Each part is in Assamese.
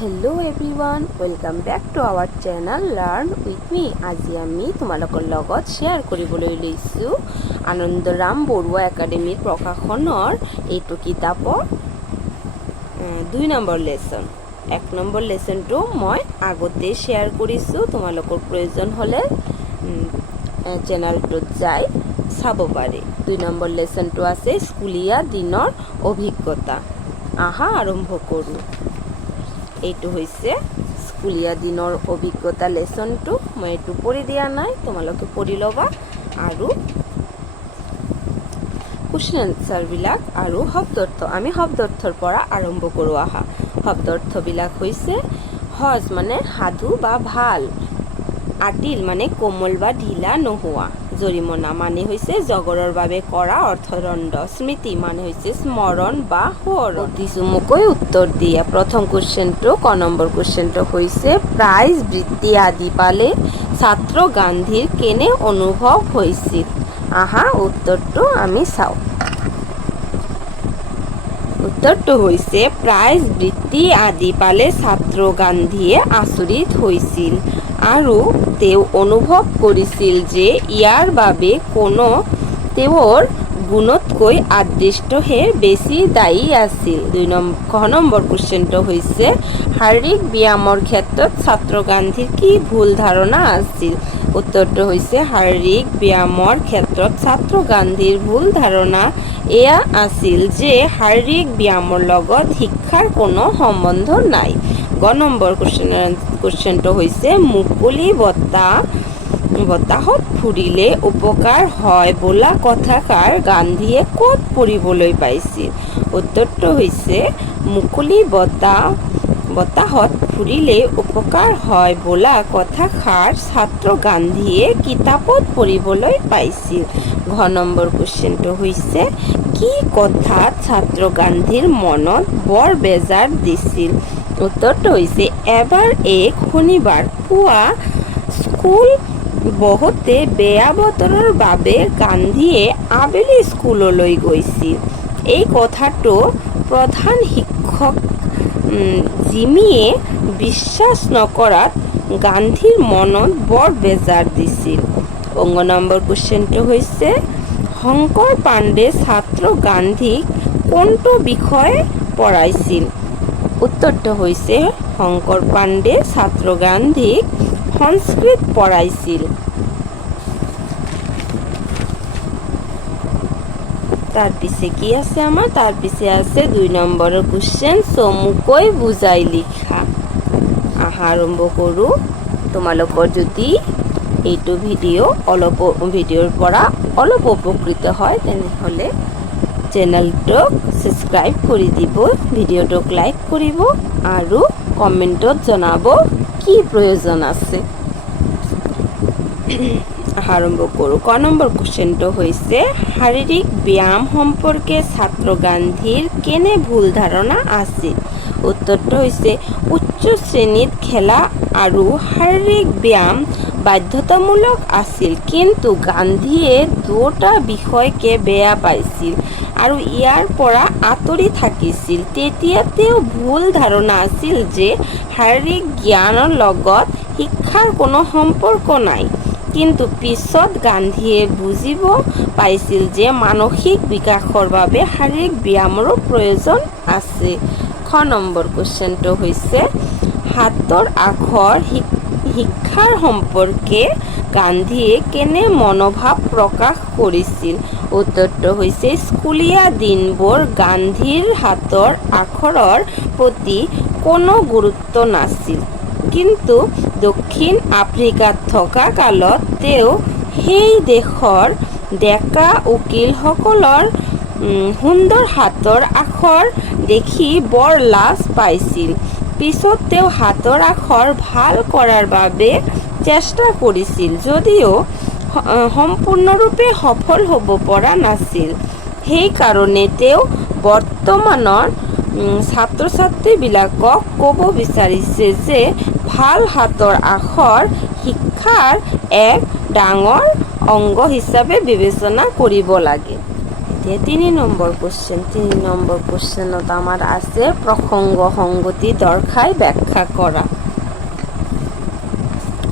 Hello everyone welcome back to our channel learn with me. আজি আমি তোমালোকৰ লগত শ্বেয়াৰ কৰিবলৈ লৈছোঁ আনন্দৰাম বৰুৱা একাডেমীৰ প্ৰকাশনৰ এইটো কিতাপৰ 2 নম্বৰ লেসন। 1 নম্বৰ লেসনটো মই আগতে শ্বেয়াৰ কৰিছোঁ, তোমালোকৰ প্ৰয়োজন হ'লে চেনেলটোত যাই চাব পাৰে। 2 নম্বৰ লেসনটো আছে স্কুলীয়া দিনৰ অভিজ্ঞতা। আহা আৰম্ভ কৰোঁ। এইটো হৈছে স্কুলীয়া দিনৰ অভিজ্ঞতা লেসনটো। মই এইটো পঢ়ি দিয়া নাই, তোমালোকে পঢ়ি ল'বা আৰু কুৱেশ্যন আনসাৰবিলাক আৰু শব্দাৰ্থ। আমি শব্দাৰ্থৰ পৰা আৰম্ভ কৰোঁ। আহা শব্দাৰ্থবিলাক হৈছে হজ মানে সাধু বা ভাল, আটিল মানে কোমল বা ঢিলা নোহোৱা, জৰিমনা মানে হৈছে জগৰৰ বাবে কৰা অৰ্থদণ্ড, স্মৃতি মানে হৈছে স্মৰণ বা সোঁৱৰণ। অতি চমুকৈ উত্তৰ দিয়া। প্ৰথম কুৱেশ্যনটো ক নম্বৰ কুৱেশ্যনটো হৈছে প্ৰাইজ বৃত্তি আদি পালে ছাত্ৰ গান্ধীৰ কেনে অনুভৱ হৈছিল। আহা উত্তৰটো আমি চাওঁ। উত্তৰটো হৈছে প্ৰাইজ বৃত্তি আদি পালে ছাত্ৰ গান্ধীয়ে আচৰিত হৈছিল আৰু তেওঁ অনুভৱ কৰিছিল যে ইয়াৰ বাবে কোনো তেওঁৰ গুণতকৈ আদৃষ্টহে বেছি দায়ী আছিল। ক নম্বৰ কুৱেশ্যনটো হৈছে শাৰীৰিক ব্যায়ামৰ ক্ষেত্ৰত ছাত্ৰ গান্ধীৰ কি ভুল ধাৰণা আছিল। উত্তৰটো হৈছে শাৰীৰিক ব্যায়ামৰ ক্ষেত্ৰত ছাত্ৰ গান্ধীৰ ভুল ধাৰণা এয়া আছিল যে শাৰীৰিক ব্যায়ামৰ লগত শিক্ষাৰ কোনো সম্বন্ধ নাই। গ নম্বৰ কুৱেশ্যনটো হৈছে মুকলি বতাহত ফুৰিলে উপকাৰ হয় বোলা কথাষাৰ গান্ধীয়ে ক'ত পঢ়িবলৈ পাইছিল। উত্তৰটো হৈছে মুকলি বতাহত ফুৰিলে উপকাৰ হয় বোলা কথাষাৰ ছাত্ৰ গান্ধীয়ে কিতাপত পঢ়িবলৈ পাইছিল। ঘ নম্বৰ কুৱেশ্যনটো হৈছে কি কথাত ছাত্ৰ গান্ধীৰ মনত বৰ বেজাৰ দিছিল। উত্তৰটো হৈছে এবাৰ এক শনিবাৰ পুৱা স্কুল বহুতে বেয়া বতৰৰ বাবে গান্ধীয়ে আবেলি স্কুললৈ গৈছিল। এই কথাটো প্ৰধান শিক্ষক জিমিয়ে বিশ্বাস নকৰাত গান্ধীৰ মনত বৰ বেজাৰ দিছিল। 5 নম্বৰ কুৱেশ্যনটো হৈছে শংকৰ পাণ্ডে ছাত্ৰ গান্ধীক কোনটো বিষয় পঢ়াইছিল। উত্তৰটো হৈছে শংকৰ পাণ্ডে ছাত্ৰ গান্ধীক সংস্কৃত পঢ়াইছিল। তাৰ পিছে কি আছে আমাৰ, তাৰ পিছে আছে 2 নম্বৰৰ কুৱেশ্যন চমুকৈ বুজাই লিখা। আহা আৰম্ভ কৰোঁ। তোমালোকৰ যদি এইটো ভিডিঅ'ৰ পৰা অলপ উপকৃত হয় তেনেহ'লে চেনেলটোক সাবস্ক্ৰাইব কৰি দিব, ভিডিঅ'টোক লাইক কৰিব আৰু কমেণ্টত জনাব কি প্ৰয়োজন আছে। আৰম্ভ কৰোঁ। ক নম্বৰ কুৱেশ্যনটো হৈছে শাৰীৰিক ব্যায়াম সম্পৰ্কে ছাত্ৰ গান্ধীৰ কেনে ভুল ধাৰণা আছিল। উত্তৰটো হৈছে উচ্চ শ্ৰেণীত খেলা আৰু শাৰীৰিক ব্যায়াম বাধ্যতামূলক আছিল, কিন্তু গান্ধীয়ে দুটা বিষয়কে বেয়া পাইছিল আৰু ইয়াৰ পৰা আঁতৰি থাকিছিল। তেতিয়া তেওঁ ভুল ধাৰণা আছিল যে শাৰীৰিক জ্ঞানৰ লগত শিক্ষাৰ কোনো সম্পৰ্ক নাই, কিন্তু পিছত গান্ধীয়ে বুজিব পাইছিল যে মানসিক বিকাশৰ বাবে শাৰীৰিক ব্যায়ামৰো প্ৰয়োজন আছে। খ নম্বৰ কুৱেশ্যনটো হৈছে হাতৰ আখৰ শিক্ষাৰ সম্পৰ্কে গান্ধীয়ে কেনে মনোভাৱ প্ৰকাশ কৰিছিল। উত্তৰটো হৈছে স্কুলীয়া দিনবোৰ গান্ধীৰ হাতৰ আখৰৰ প্ৰতি কোনো গুৰুত্ব নাছিল, কিন্তু দক্ষিণ আফ্ৰিকাত থকা কালত তেওঁ সেই দেশৰ ডেকা উকিলসকলৰ সুন্দৰ হাতৰ আখৰ দেখি বৰ লাজ পাইছিল। পিছত তেওঁ হাতৰ আখৰ ভাল কৰাৰ বাবে চেষ্টা কৰিছিল, যদিও সম্পূৰ্ণৰূপে সফল হ'ব পৰা নাছিল। সেইকাৰণে তেওঁ বৰ্তমানৰ ছাত্ৰ ছাত্ৰীবিলাকক ক'ব বিচাৰিছে যে ভাল হাতৰ আখৰ শিক্ষাৰ এক ডাঙৰ অংগ হিচাপে বিবেচনা কৰিব লাগে। এতিয়া 3 নম্বৰ কুৱেশ্যন। 3 নম্বৰ কুৱেশ্যনত আমাৰ আছে প্ৰসংগ সংগতি দৰ্শাই ব্যাখ্যা কৰা।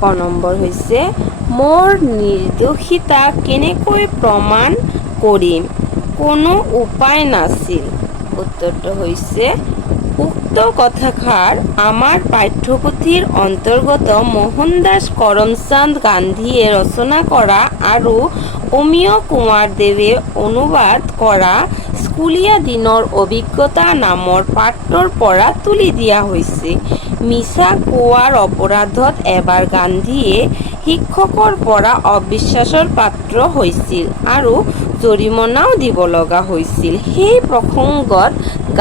ক নম্বৰ হৈছে মোৰ নিৰ্দোষিতা কেনেকৈ প্ৰমাণ কৰিম? কোনো উপায় নাছিল। উত্তৰটো হৈছে উক্ত কথাষাৰ আমাৰ পাঠ্যপুথিৰ অন্তৰ্গত মোহনদাস কৰমচাঁদ গান্ধীয়ে ৰচনা কৰা আৰু অমিয় কুমাৰ দেৱে অনুবাদ কৰা স্কুলীয়া দিনৰ অভিজ্ঞতা নামৰ পাঠৰ পৰা তুলি দিয়া হৈছে। মিছা কোৱাৰ অপৰাধত এবাৰ গান্ধীয়ে শিক্ষকৰ পৰা অবিশ্বাসৰ পাত্ৰ হৈছিল আৰু জৰিমনাও দিব লগা হৈছিল। সেই প্ৰসংগত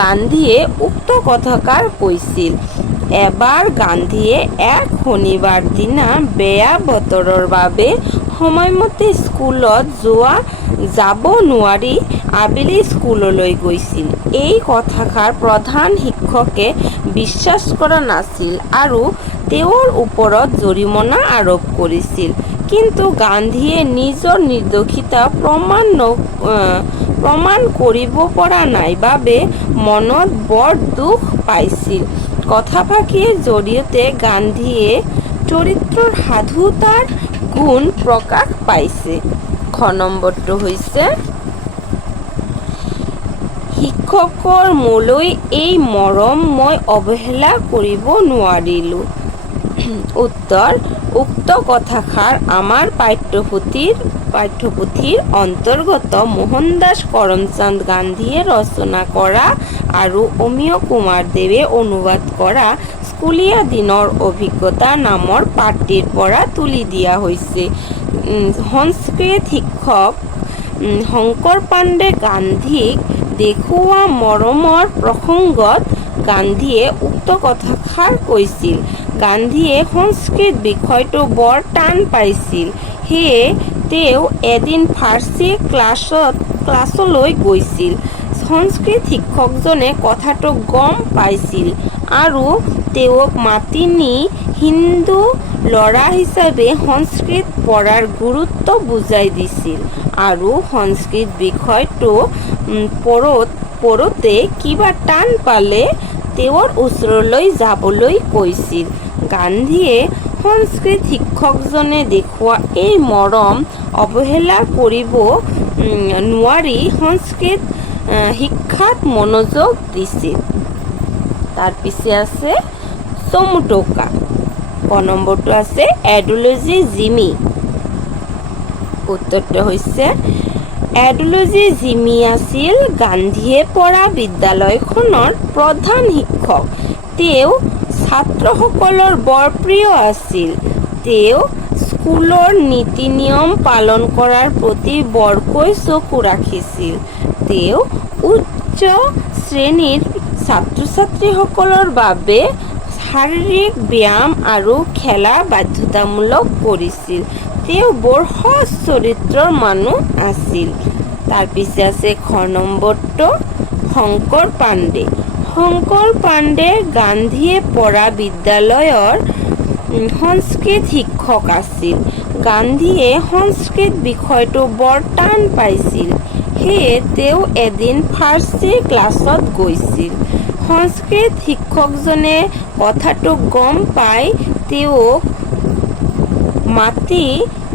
গান্ধীয়ে উক্ত কথাষাৰ কৈছিল। এবাৰ গান্ধীয়ে এক শনিবাৰ দিনা বেয়া বতৰৰ বাবে সময়মতে স্কুলত যাব নোৱাৰি আবেলি স্কুললৈ গৈছিল। এই কথাষাৰ প্ৰধান শিক্ষকে বিশ্বাস কৰা নাছিল আৰু তেওঁৰ ওপৰত জৰিমনা আৰোপ কৰিছিল। কিন্তু গান্ধীয়ে নিজৰ নিৰ্দোষিতা প্ৰমাণ কৰিব পৰা নাই বাবে মনত বৰ দুখ পাইছিল। কথাফাঁকিৰ জৰিয়তে গান্ধীয়ে চৰিত্ৰৰ সাধুতাৰ গুণ প্ৰকাশ পাইছে। খ নম্বৰটো হৈছে শিক্ষকৰ মোলৈ এই মৰম মই অৱহেলা কৰিব নোৱাৰিলোঁ। উত্তৰ উক্ত কথাষাৰ আমাৰ পাঠ্যপুথিৰ অন্তৰ্গত মোহনদাস কৰমচাঁদ গান্ধীয়ে ৰচনা কৰা আৰু অমিয় কুমাৰ দেৱে অনুবাদ কৰা স্কুলীয়া দিনৰ অভিজ্ঞতা নামৰ পাঠটিৰ পৰা তুলি দিয়া হৈছে। সংস্কৃত শিক্ষক শংকৰ পাণ্ডে গান্ধীক দেখুওৱা মৰমৰ প্ৰসংগত গান্ধীয়ে উক্ত কথাষাৰ কৈছিল। গান্ধীয়ে সংস্কৃত বিষয়টো বৰ টান পাইছিল। সেয়ে তেওঁ এদিন ফাৰ্চী ক্লাছলৈ গৈছিল। সংস্কৃত শিক্ষকজনে কথাটো গম পাইছিল আৰু তেওঁক মাতি নি হিন্দু ল'ৰা হিচাপে সংস্কৃত পঢ়াৰ গুৰুত্ব বুজাই দিছিল আৰু সংস্কৃত বিষয়টো পঢ়োতে কিবা টান পালে তেওঁৰ ওচৰলৈ যাবলৈ কৈছিল। গান্ধীয়ে সংস্কৃত শিক্ষকজনে দেখুওৱা এই মৰম অৱহেলা কৰিব নোৱাৰি সংস্কৃত শিক্ষাত মনোযোগ দিছিল। তাৰ পিছে আছে চমু টোকা। ক নম্বৰটো আছে এডুলজি জিমি। উত্তৰটো হৈছে এডুলজি জিমি আছিল গান্ধীয়ে পঢ়া বিদ্যালয়খনৰ প্ৰধান শিক্ষক। তেওঁ ছাত্ৰসকলৰ বৰ প্ৰিয় আছিল। তেওঁ স্কুলৰ নীতি নিয়ম পালন কৰাৰ প্ৰতি বৰকৈ চকু ৰাখিছিল। তেওঁ উচ্চ শ্ৰেণীৰ ছাত্ৰ ছাত্ৰীসকলৰ বাবে শাৰীৰিক ব্যায়াম আৰু খেলা বাধ্যতামূলক কৰিছিল। তেওঁ বৰ সৎ চৰিত্ৰৰ মানুহ আছিল। তাৰ পিছে আছে খ নম্বৰটো শংকৰ পাণ্ডে। শংকৰ পাণ্ডে গান্ধীয়ে পঢ়া বিদ্যালয়ৰ সংস্কৃত শিক্ষক আছিল। গান্ধীয়ে সংস্কৃত বিষয়টো বৰ টান পাইছিল। সেয়ে তেওঁ এদিন ফাৰ্চী ক্লাছত গৈছিল। সংস্কৃত শিক্ষকজনে কথাটো গম পাই তেওঁক মাতি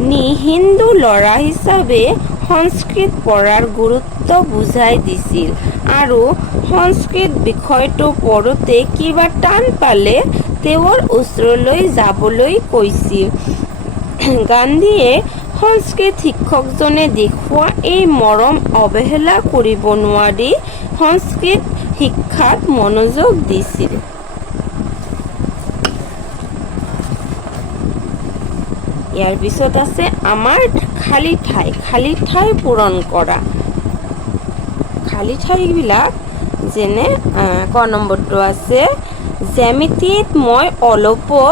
নি হিন্দু ল'ৰা হিচাপে সংস্কৃত পঢ়াৰ গুৰুত্ব বুজাই দিছিল আৰু সংস্কৃত বিষয়টো পঢ়োতে কিবা টান পালে তেওঁৰ ওচৰলৈ যাবলৈ কৈছিল। গান্ধীয়ে সংস্কৃত শিক্ষকজনে দেখুওৱা এই মৰম অৱহেলা কৰিব নোৱাৰি সংস্কৃত শিক্ষাত মনোযোগ দিছিল। ইয়াৰ পিছত আছে আমাৰ খালী ঠাই পূৰণ কৰা। খালী ঠাইবিলাক যেনে ক নম্বৰটো আছে জ্যামিতিত মই অলপো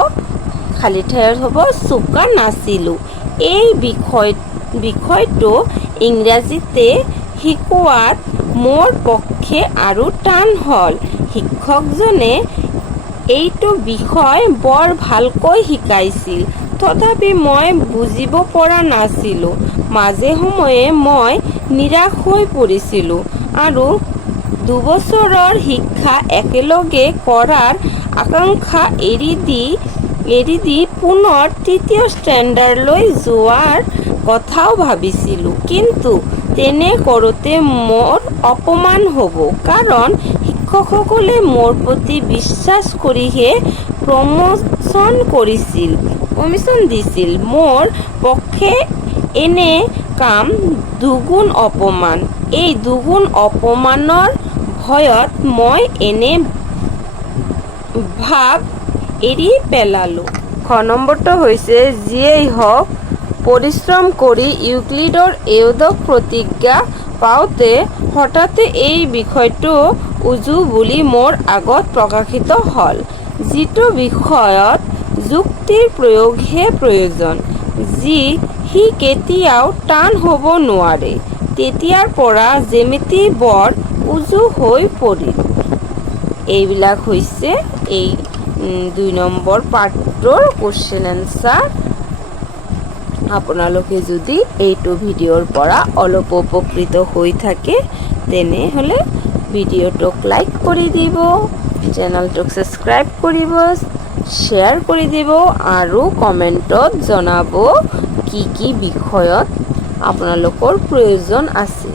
খালী ঠাইৰ হ'ব চোকা নাছিলোঁ। এই বিষয়টো ইংৰাজীতে শিকোৱাত মোৰ পক্ষে আৰু টান হ'ল। শিক্ষকজনে এইটো বিষয় বৰ ভালকৈ শিকাইছিল। তথাপি মই বুজিব পৰা নাছিলোঁ। মাজে সময়ে মই নিৰাশ হৈ পৰিছিলোঁ আৰু 2 বছৰৰ শিক্ষা একেলগে কৰাৰ আকাংক্ষা এৰি দি পুনৰ 3য় ষ্টেণ্ডাৰ্ডলৈ যোৱাৰ কথাও ভাবিছিলোঁ। কিন্তু তেনে কৰোঁতে মোৰ অপমান হ'ব, কাৰণ শিক্ষকসকলে মোৰ প্ৰতি বিশ্বাস কৰিহে প্ৰমোশ্যন দিছিল। মোৰ পক্ষে এনে কাম দুগুণ অপমান। এই দুগুণ অপমানৰ ভয়ত মই এনে ভাব এৰি পেলালোঁ। খ নম্বৰটো হৈছে, যিয়েই হওক পৰিশ্ৰম কৰি ইউক্লিডৰ এওঁদক প্ৰতিজ্ঞা পাওঁতে হঠাতে এই বিষয়টো উজু বুলি মোৰ আগত প্ৰকাশিত হ'ল, যিটো বিষয়ত যুক্তিৰ প্ৰয়োগহে প্ৰয়োজন, সি কেতিয়াও টান হ'ব নোৱাৰে। তেতিয়াৰ পৰা জ্যামিতি বৰ উজু হৈ পৰিল। এইবিলাক হৈছে এই 2 নম্বৰ পাৰ্টটোৰ কুৱেশ্যন এনচাৰ। আপোনালোকে যদি এইটো ভিডিঅ'ৰ পৰা অলপ উপকৃত হৈ থাকে তেনেহ'লে ভিডিঅ'টোক লাইক কৰি দিব, চেনেলটোক ছাবস্ক্ৰাইব কৰিব, শ্বেয়াৰ কৰি দিব আৰু কমেণ্টত জনাব কি বিষয়ত আপোনালোকৰ প্ৰয়োজন আছে।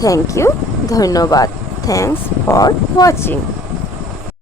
থেংক ইউ, ধন্যবাদ। Thanks for watching.